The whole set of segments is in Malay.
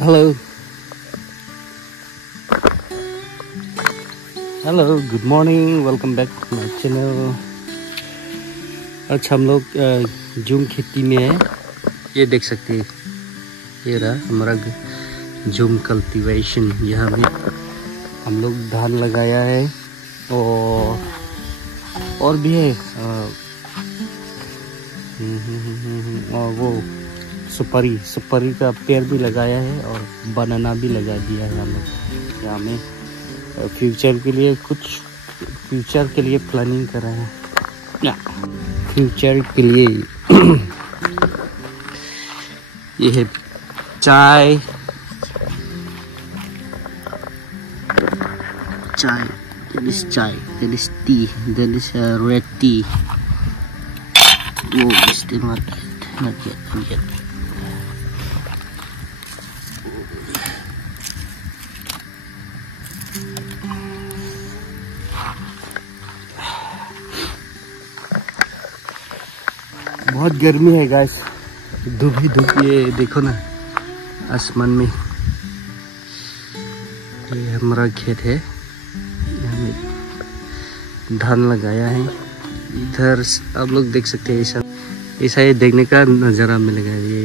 Hello hello, good morning, welcome back to my channel. आज हम लोग जूम खेती में है। ये देख सकते हैं, ये रहा हमारा जूम कल्टीवेशन। यहाँ में हम लोग धान लगाया है और भी है और वो सुपारी का पेड़ भी लगाया है और बनाना भी लगा दिया है हम लोग। यहाँ में फ्यूचर के लिए प्लानिंग कर रहे हैं। फ्यूचर के लिए ये है चाय, that is chai, that is tea, that is red tea. Oh, still not yet. बहुत गर्मी है गाइस, धूप ही धूप। ये देखो ना आसमान में, ये हमारा खेत है। यहाँ में धान लगाया है। इधर आप लोग देख सकते हैं, ऐसा ये देखने का नज़ारा मिलेगा। ये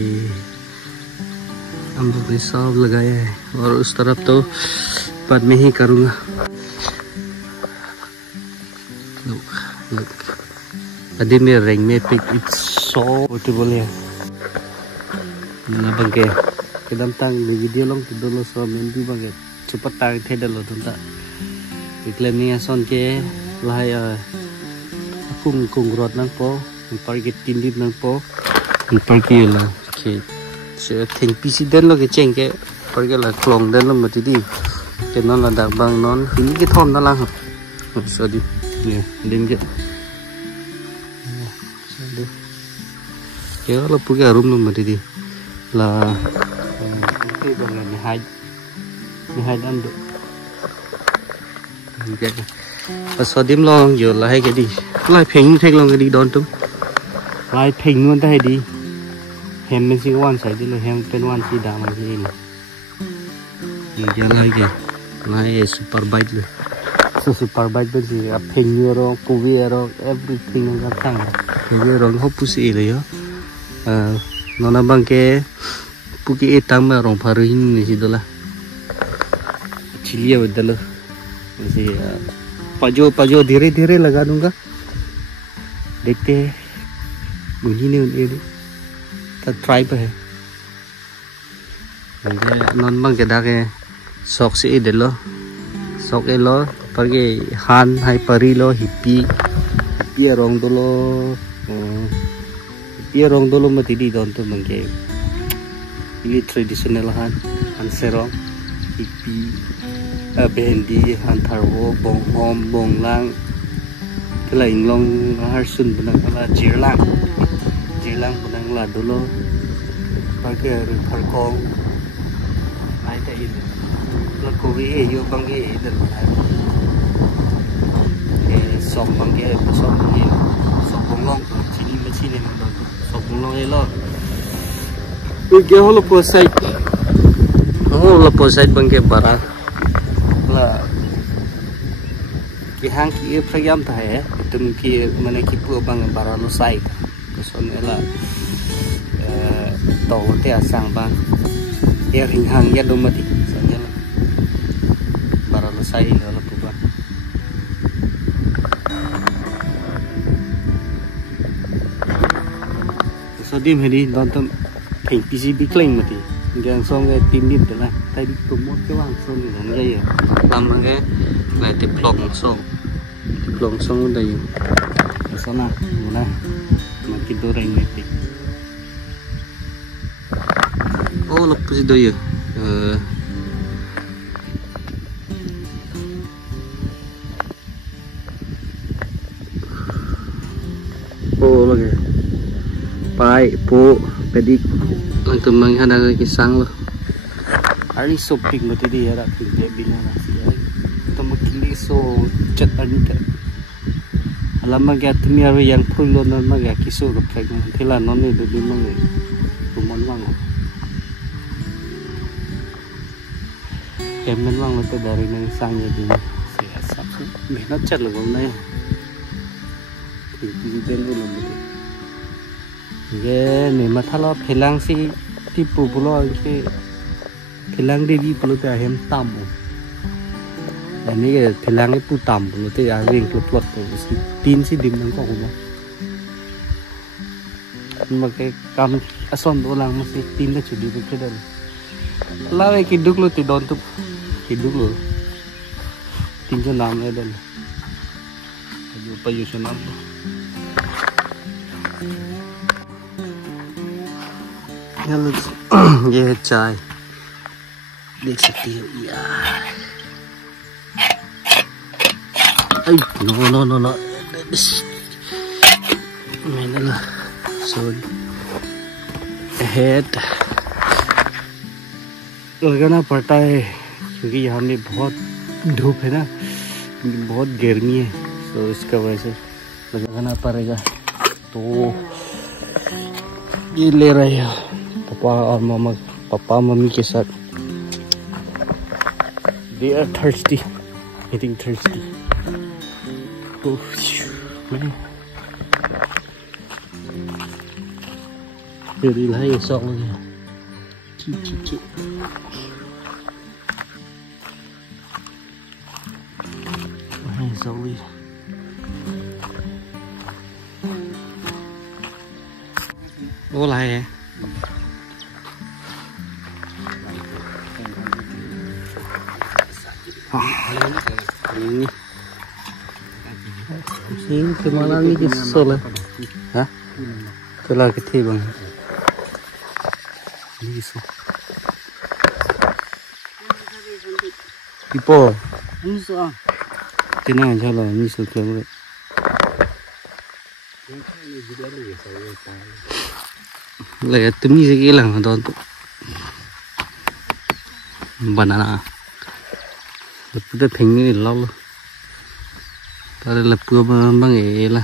हम लोग ने सब लगाया है और उस तरफ तो बाद में ही करूँगा। Tadi may ring may pick, it's so beautiful ya. Nah bangke, kedam tang di video long tu dulu so mimpi bangke, cepat tang teh dulu tu tak. Iklan ni ason ke lahai kung rot nang po, pergi tindip nang po, pergi lah ke. So thing PC dan lo ke ceng ke, pergi lah klong dan lo mati di. Kenon lah dak bang non, ini ke thom dah lah. So di, ni dim ke. Kéo là bữa rung luôn mà đi là cái bằng là 12 năm được. Và sau đêm lo giờ là hay cái đi lại phèn thay lòng cái đi đón tung lại phèn luôn thay đi hem bên siêu quan sai đi là hem bên quan si đào mà gì này giờ lại cái lại super bike rồi. So super bike bên gì phèn nhiều rồi, covid rồi, everything nó tăng cái rồi hấp pusi rồi đó. Nona bangke puki etam में रोंग फारू ही नहीं सी दोला चिलिया बदलो ऐसे पाजो धीरे धीरे लगा दूंगा। देखते हैं मुझे नहीं उन्हें तो ट्राई पे है। नॉन बंके दाके शौक से इधलो शौक एलो पर के हान हाई परी लो हिप्पी रोंग दोलो ये rong dulu mati di don tu mengke ini tradisional han serong ipi bendi han tharwo bong hom bong lang kelai long har sun benang ala jirlang benang la dulu pakai perkong ai tak ini lo kowe yo bangke dan sok bangke sok ini sok bong long sini macam ni long elo holo posai bangke bara la ki hang ki program tha hai tum ki mane ki pu bang bara lo sai son ela to te asang bang er hing hang ya do mati sonya bara lo sai lo pu bang. Sodim hedi nonton kayak PCB claim mati. Gang song cái tin điểm đó là tay đi promote cái bang song thì làm cái gì làm cái lại tiếp lòng song đây sao nào mana mà kita orang ni oh lepas itu ya oh lagi pai po pedik lang tumang ada kisang lo hari shopping mati dia ada tidak bina nasi tama kili so chat anta alam magya tumi aro yang prulo na magya kiso ro preg thela noni do di mang rumon mang men mang lo dari nang sang jadi si asap mehnat chat lo nai di den lo mati ge ne mathala phelang si tipu pulo ke phelang devi pulo ta hem tamu ini cái phelang cái pu tam pulo te a ring plot si tin si dim nang ko ko mà cái cam ason do lang masih tin la chudi bu ke dal la ve ki duk lo ti don tu ki duk lo tin jo nam le dal ayo pa yo sonam hello ये है चाय देख सकती हो यार no मैंने ना sorry head लगाना पड़ता है क्योंकि यहाँ में बहुत धूप है ना बहुत गर्मी है तो इसका वजह से लगाना पड़ेगा तो ये ले रहे हैं पापा और मामा पापा मम्मी के साथ they are thirsty getting thirsty तो मैं फिर इलाही सॉन्ग लगे चीप वहीं सॉन्ग वो लाए हैं ini sini kemana nih kesel hah telah kecil bang ini kesel ipo miso tenang aja lah miso kemana lagi temi sekilang don banana Udah pengen lâu tadi lepas bang lah